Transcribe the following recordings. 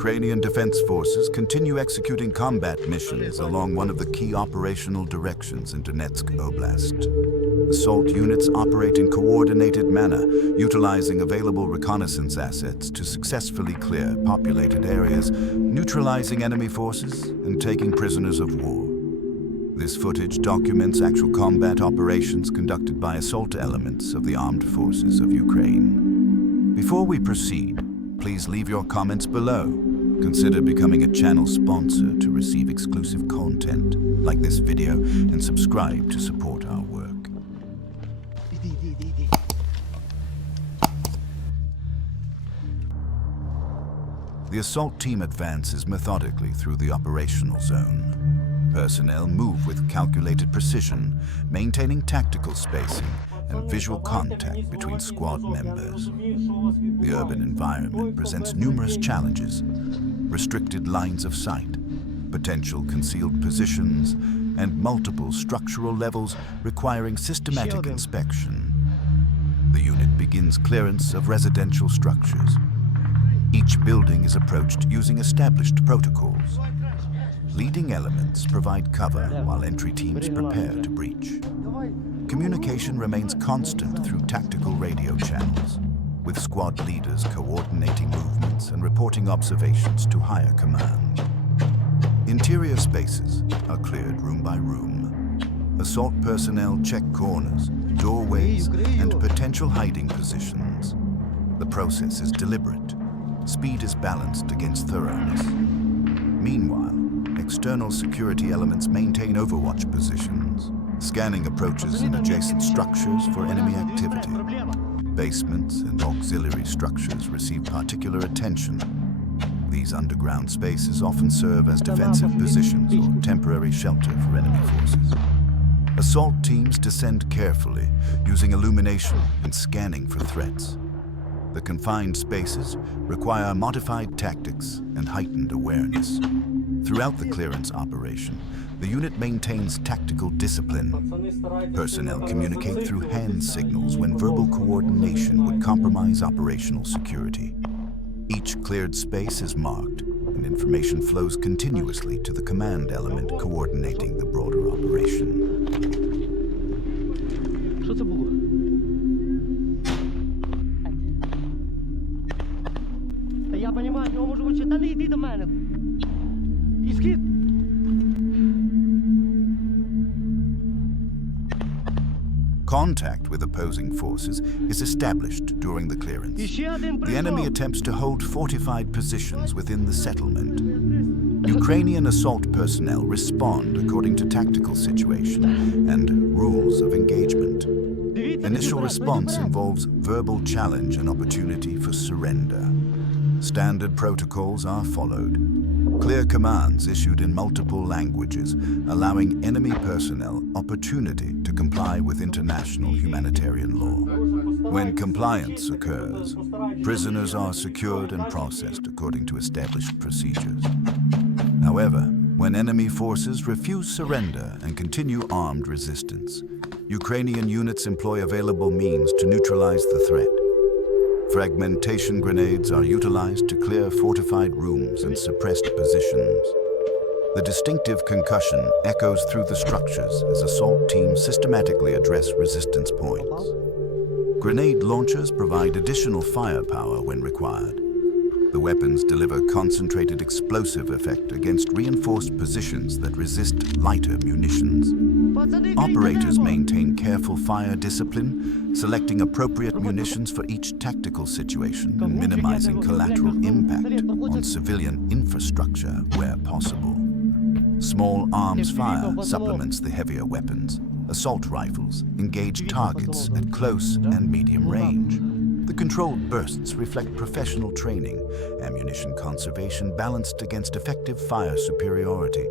Ukrainian Defense Forces continue executing combat missions along one of the key operational directions in Donetsk Oblast. Assault units operate in coordinated manner, utilizing available reconnaissance assets to successfully clear populated areas, neutralizing enemy forces, and taking prisoners of war. This footage documents actual combat operations conducted by assault elements of the armed forces of Ukraine. Before we proceed, please leave your comments below. Consider becoming a channel sponsor to receive exclusive content like this video and subscribe to support our work. The assault team advances methodically through the operational zone. Personnel move with calculated precision, maintaining tactical spacing and visual contact between squad members. The urban environment presents numerous challenges: restricted lines of sight, potential concealed positions, and multiple structural levels requiring systematic inspection. The unit begins clearance of residential structures. Each building is approached using established protocols. Leading elements provide cover while entry teams prepare to breach. Communication remains constant through tactical radio channels, with squad leaders coordinating movements and reporting observations to higher command. Interior spaces are cleared room by room. Assault personnel check corners, doorways, and potential hiding positions. The process is deliberate. Speed is balanced against thoroughness. Meanwhile, external security elements maintain overwatch positions, scanning approaches and adjacent structures for enemy activity. Basements and auxiliary structures receive particular attention. These underground spaces often serve as defensive positions or temporary shelter for enemy forces. Assault teams descend carefully, using illumination and scanning for threats. The confined spaces require modified tactics and heightened awareness. Throughout the clearance operation, the unit maintains tactical discipline. Personnel communicate through hand signals when verbal coordination would compromise operational security. Each cleared space is marked, and information flows continuously to the command element coordinating the broader operation. Я понимаю, но може бути, та не йди до мене. Іскіт. Contact with opposing forces is established during the clearance. The enemy attempts to hold fortified positions within the settlement. Ukrainian assault personnel respond according to tactical situation and rules of engagement. Initial response involves verbal challenge and opportunity for surrender. Standard protocols are followed. Clear commands issued in multiple languages, allowing enemy personnel opportunity to comply with international humanitarian law. When compliance occurs, prisoners are secured and processed according to established procedures. However, when enemy forces refuse surrender and continue armed resistance, Ukrainian units employ available means to neutralize the threat. Fragmentation grenades are utilized to clear fortified rooms and suppressed positions. The distinctive concussion echoes through the structures as assault teams systematically address resistance points. Grenade launchers provide additional firepower when required. The weapons deliver concentrated explosive effect against reinforced positions that resist lighter munitions. Operators maintain careful fire discipline, selecting appropriate munitions for each tactical situation and minimizing collateral impact on civilian infrastructure where possible. Small arms fire supplements the heavier weapons. Assault rifles engage targets at close and medium range. The controlled bursts reflect professional training, ammunition conservation balanced against effective fire superiority.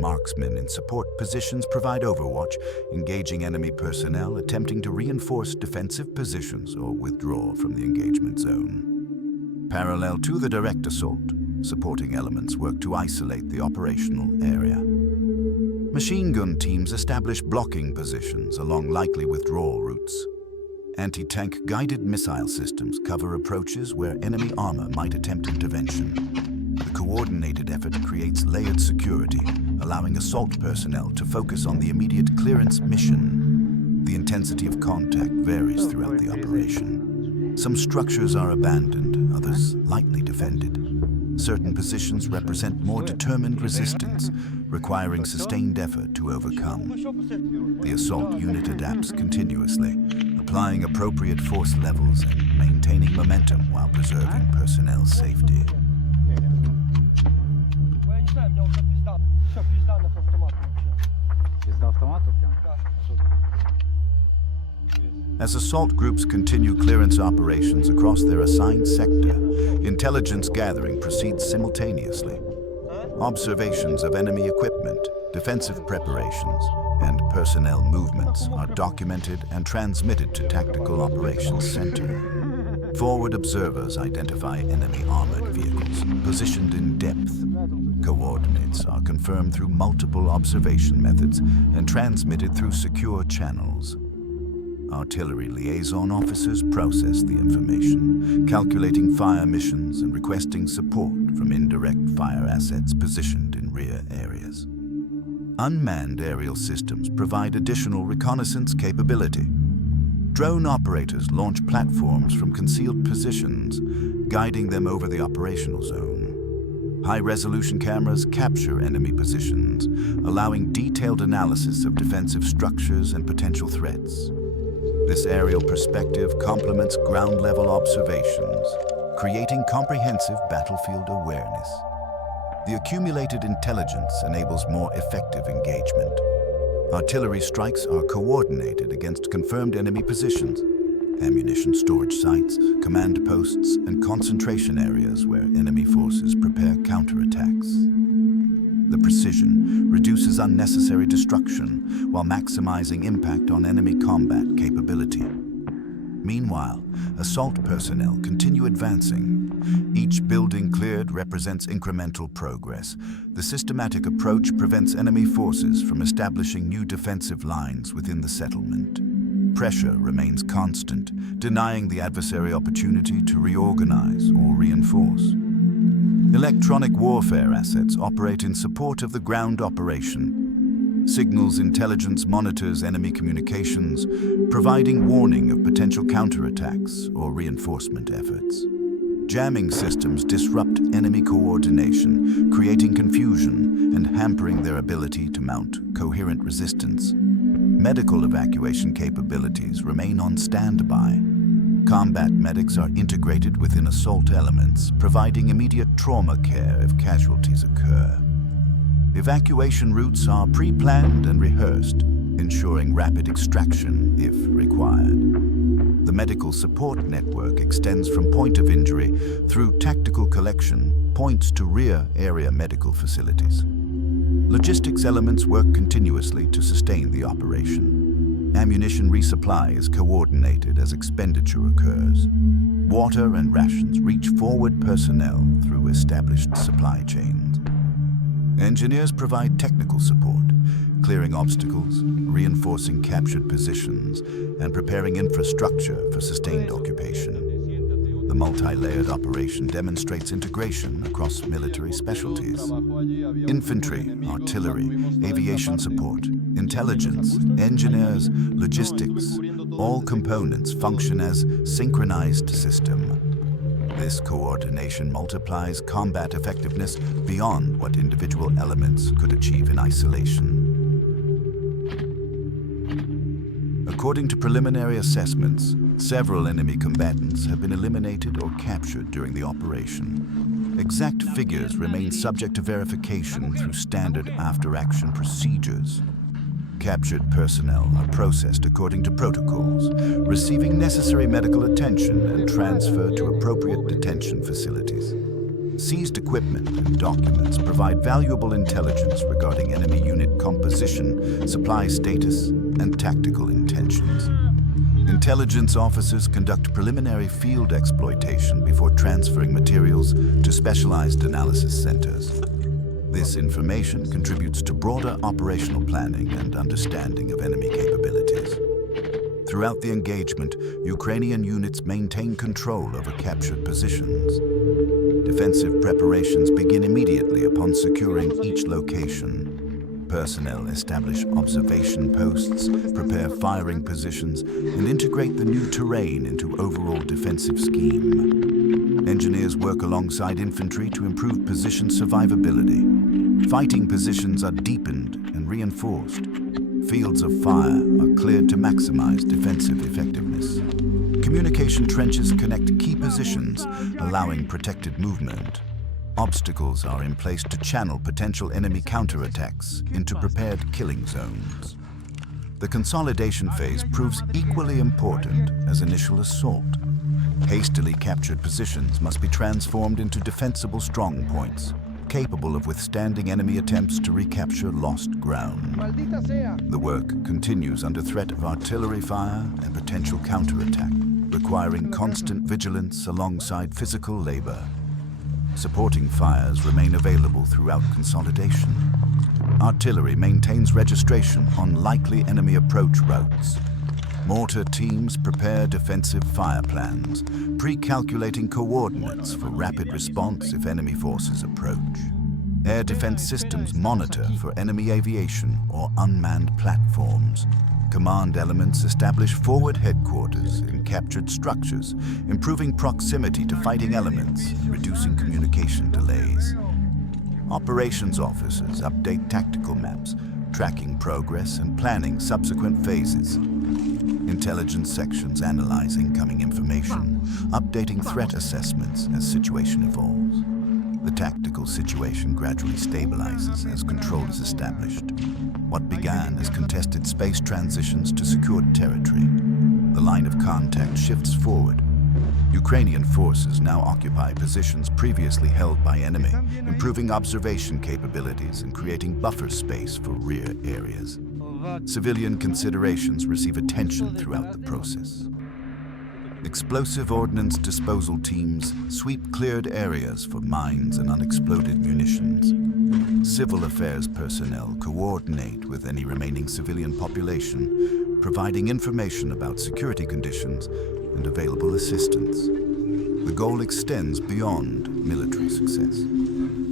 Marksmen in support positions provide overwatch, engaging enemy personnel attempting to reinforce defensive positions or withdraw from the engagement zone. Parallel to the direct assault, supporting elements work to isolate the operational area. Machine gun teams establish blocking positions along likely withdrawal routes. Anti-tank guided missile systems cover approaches where enemy armor might attempt intervention. The coordinated effort creates layered security, allowing assault personnel to focus on the immediate clearance mission. The intensity of contact varies throughout the operation. Some structures are abandoned, others lightly defended. Certain positions represent more determined resistance, requiring sustained effort to overcome. The assault unit adapts continuously, applying appropriate force levels and maintaining momentum while preserving personnel's safety. As assault groups continue clearance operations across their assigned sector, intelligence gathering proceeds simultaneously. Observations of enemy equipment, defensive preparations, and personnel movements are documented and transmitted to Tactical Operations Center. Forward observers identify enemy armored vehicles positioned in depth. Coordinates are confirmed through multiple observation methods and transmitted through secure channels. Artillery liaison officers process the information, calculating fire missions and requesting support from indirect fire assets positioned in rear areas. Unmanned aerial systems provide additional reconnaissance capability. Drone operators launch platforms from concealed positions, guiding them over the operational zone. High-resolution cameras capture enemy positions, allowing detailed analysis of defensive structures and potential threats. This aerial perspective complements ground-level observations, creating comprehensive battlefield awareness. The accumulated intelligence enables more effective engagement. Artillery strikes are coordinated against confirmed enemy positions, ammunition storage sites, command posts, and concentration areas where enemy forces prepare counterattacks. The precision reduces unnecessary destruction while maximizing impact on enemy combat capability. Meanwhile, assault personnel continue advancing. Each building cleared represents incremental progress. The systematic approach prevents enemy forces from establishing new defensive lines within the settlement. Pressure remains constant, denying the adversary opportunity to reorganize or reinforce. Electronic warfare assets operate in support of the ground operation. Signals intelligence monitors enemy communications, providing warning of potential counterattacks or reinforcement efforts. Jamming systems disrupt enemy coordination, creating confusion and hampering their ability to mount coherent resistance. Medical evacuation capabilities remain on standby. Combat medics are integrated within assault elements, providing immediate trauma care if casualties occur. Evacuation routes are pre-planned and rehearsed, ensuring rapid extraction if required. The medical support network extends from point of injury through tactical collection points to rear area medical facilities. Logistics elements work continuously to sustain the operation. Ammunition resupply is coordinated as expenditure occurs. Water and rations reach forward personnel through established supply chains. Engineers provide technical support, clearing obstacles, reinforcing captured positions, and preparing infrastructure for sustained occupation. The multi-layered operation demonstrates integration across military specialties. Infantry, artillery, aviation support, intelligence, engineers, logistics, all components function as synchronized system. This coordination multiplies combat effectiveness beyond what individual elements could achieve in isolation. According to preliminary assessments, several enemy combatants have been eliminated or captured during the operation. Exact figures remain subject to verification through standard after-action procedures. Captured personnel are processed according to protocols, receiving necessary medical attention and transferred to appropriate detention facilities. Seized equipment and documents provide valuable intelligence regarding enemy unit composition, supply status, and tactical intentions. Intelligence officers conduct preliminary field exploitation before transferring materials to specialized analysis centers. This information contributes to broader operational planning and understanding of enemy capabilities. Throughout the engagement, Ukrainian units maintain control over captured positions. Defensive preparations begin immediately upon securing each location. Personnel establish observation posts, prepare firing positions, and integrate the new terrain into overall defensive scheme. Engineers work alongside infantry to improve position survivability. Fighting positions are deepened and reinforced. Fields of fire are cleared to maximize defensive effectiveness. Communication trenches connect key positions, allowing protected movement. Obstacles are in place to channel potential enemy counterattacks into prepared killing zones. The consolidation phase proves equally important as initial assault. Hastily captured positions must be transformed into defensible strong points, capable of withstanding enemy attempts to recapture lost ground. The work continues under threat of artillery fire and potential counterattack, requiring constant vigilance alongside physical labor. Supporting fires remain available throughout consolidation. Artillery maintains registration on likely enemy approach routes. Mortar teams prepare defensive fire plans, pre-calculating coordinates for rapid response if enemy forces approach. Air defense systems monitor for enemy aviation or unmanned platforms. Command elements establish forward headquarters in captured structures, improving proximity to fighting elements, reducing communication delays. Operations officers update tactical maps, tracking progress and planning subsequent phases. Intelligence sections analyze incoming information, updating threat assessments as situation evolves. The tactical situation gradually stabilizes as control is established. What began as contested space transitions to secured territory. The line of contact shifts forward. Ukrainian forces now occupy positions previously held by enemy, improving observation capabilities and creating buffer space for rear areas. Civilian considerations receive attention throughout the process. Explosive ordnance disposal teams sweep cleared areas for mines and unexploded munitions. Civil affairs personnel coordinate with any remaining civilian population, providing information about security conditions and available assistance. The goal extends beyond military success,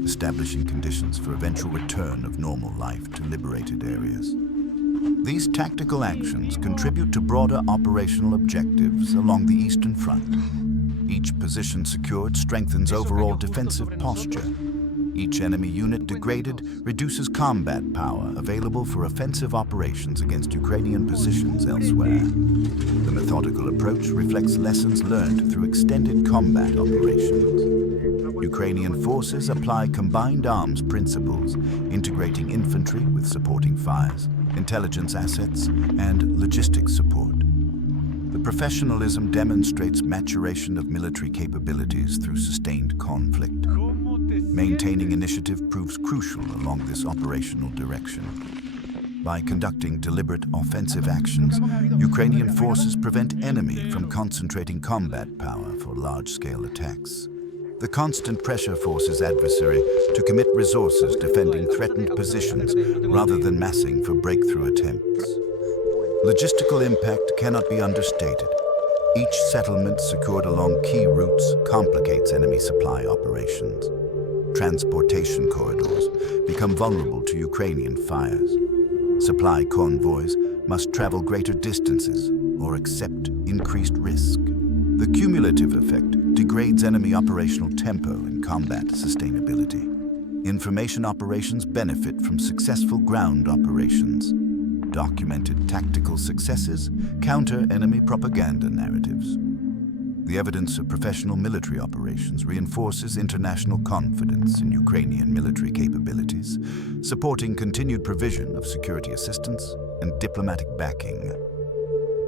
establishing conditions for eventual return of normal life to liberated areas. These tactical actions contribute to broader operational objectives along the Eastern Front. Each position secured strengthens overall defensive posture. Each enemy unit degraded reduces combat power available for offensive operations against Ukrainian positions elsewhere. The methodical approach reflects lessons learned through extended combat operations. Ukrainian forces apply combined arms principles, integrating infantry with supporting fires, intelligence assets, and logistics support. The professionalism demonstrates maturation of military capabilities through sustained conflict. Maintaining initiative proves crucial along this operational direction. By conducting deliberate offensive actions, Ukrainian forces prevent enemy from concentrating combat power for large-scale attacks. The constant pressure forces adversary to commit resources defending threatened positions rather than massing for breakthrough attempts. Logistical impact cannot be understated. Each settlement secured along key routes complicates enemy supply operations. Transportation corridors become vulnerable to Ukrainian fires. Supply convoys must travel greater distances or accept increased risk. The cumulative effect degrades enemy operational tempo and combat sustainability. Information operations benefit from successful ground operations. Documented tactical successes counter enemy propaganda narratives. The evidence of professional military operations reinforces international confidence in Ukrainian military capabilities, supporting continued provision of security assistance and diplomatic backing.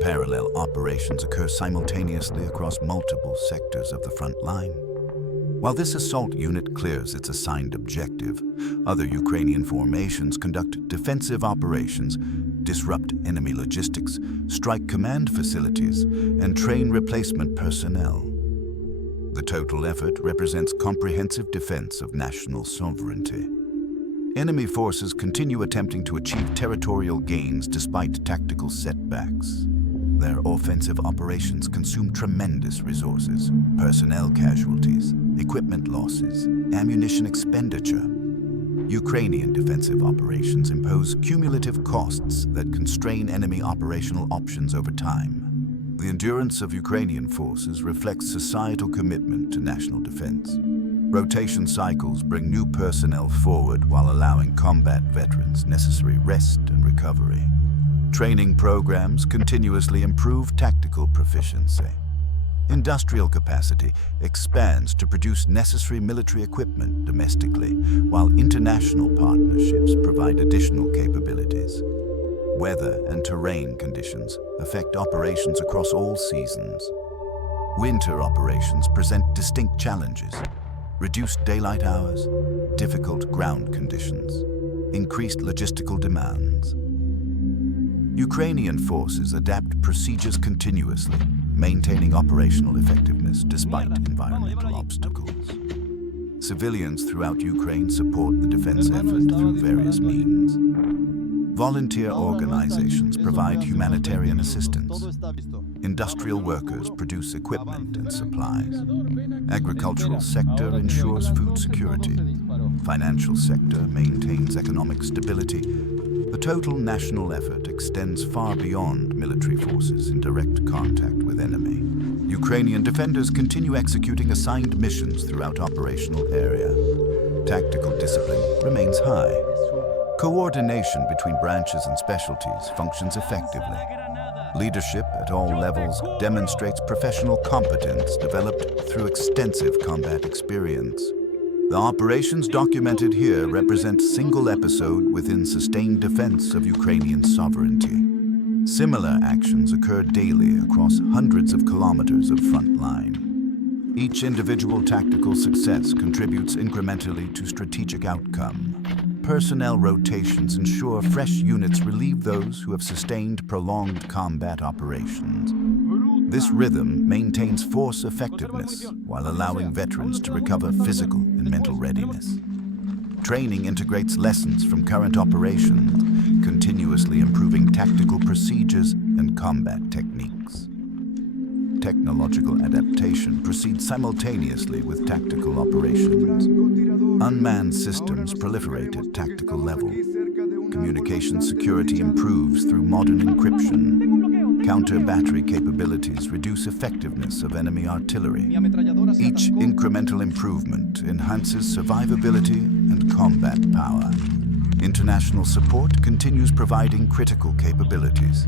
Parallel operations occur simultaneously across multiple sectors of the front line. While this assault unit clears its assigned objective, other Ukrainian formations conduct defensive operations, disrupt enemy logistics, strike command facilities, and train replacement personnel. The total effort represents comprehensive defense of national sovereignty. Enemy forces continue attempting to achieve territorial gains despite tactical setbacks. Their offensive operations consume tremendous resources, personnel casualties, equipment losses, ammunition expenditure. Ukrainian defensive operations impose cumulative costs that constrain enemy operational options over time. The endurance of Ukrainian forces reflects societal commitment to national defense. Rotation cycles bring new personnel forward while allowing combat veterans necessary rest and recovery. Training programs continuously improve tactical proficiency. Industrial capacity expands to produce necessary military equipment domestically, while international partnerships provide additional capabilities. Weather and terrain conditions affect operations across all seasons. Winter operations present distinct challenges: reduced daylight hours, difficult ground conditions, increased logistical demands. Ukrainian forces adapt procedures continuously, maintaining operational effectiveness despite environmental obstacles. Civilians throughout Ukraine support the defense effort through various means. Volunteer organizations provide humanitarian assistance. Industrial workers produce equipment and supplies. Agricultural sector ensures food security. Financial sector maintains economic stability. The total national effort extends far beyond military forces in direct contact with enemy. Ukrainian defenders continue executing assigned missions throughout operational area. Tactical discipline remains high. Coordination between branches and specialties functions effectively. Leadership at all levels demonstrates professional competence developed through extensive combat experience. The operations documented here represent a single episode within sustained defense of Ukrainian sovereignty. Similar actions occur daily across hundreds of kilometers of front line. Each individual tactical success contributes incrementally to strategic outcome. Personnel rotations ensure fresh units relieve those who have sustained prolonged combat operations. This rhythm maintains force effectiveness while allowing veterans to recover physical and mental readiness. Training integrates lessons from current operations, continuously improving tactical procedures and combat techniques. Technological adaptation proceeds simultaneously with tactical operations. Unmanned systems proliferate at tactical level. Communication security improves through modern encryption. Counter-battery capabilities reduce effectiveness of enemy artillery. Each incremental improvement enhances survivability and combat power. International support continues providing critical capabilities.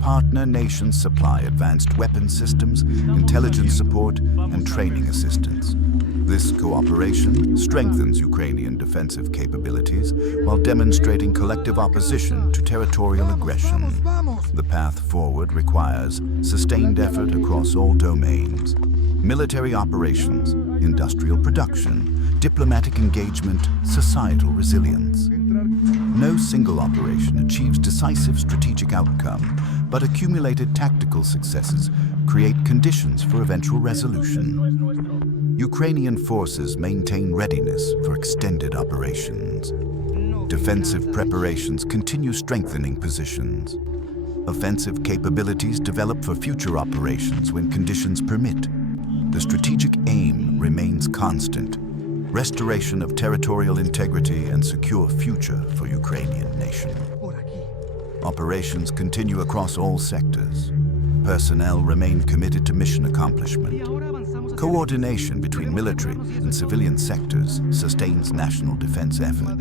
Partner nations supply advanced weapon systems, intelligence support, and training assistance. This cooperation strengthens Ukrainian defensive capabilities while demonstrating collective opposition to territorial aggression. The path forward requires sustained effort across all domains: military operations, industrial production, diplomatic engagement, societal resilience. No single operation achieves decisive strategic outcome, but accumulated tactical successes create conditions for eventual resolution. Ukrainian forces maintain readiness for extended operations. Defensive preparations continue strengthening positions. Offensive capabilities develop for future operations when conditions permit. The strategic aim remains constant: restoration of territorial integrity and secure future for Ukrainian nation. Operations continue across all sectors. Personnel remain committed to mission accomplishment. Coordination between military and civilian sectors sustains national defense effort.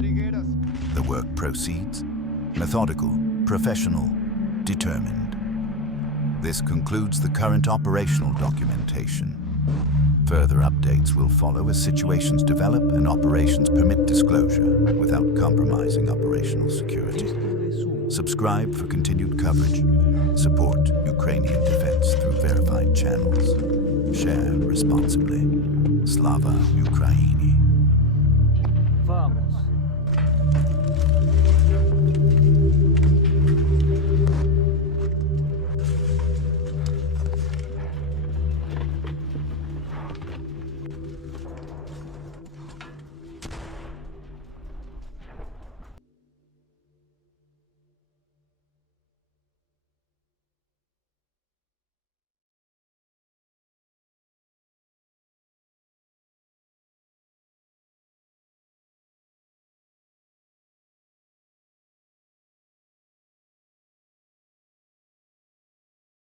The work proceeds: methodical, professional, determined. This concludes the current operational documentation. Further updates will follow as situations develop and operations permit disclosure without compromising operational security. Subscribe for continued coverage. Support Ukrainian defense through verified channels. Share responsibly. Slava Ukraine.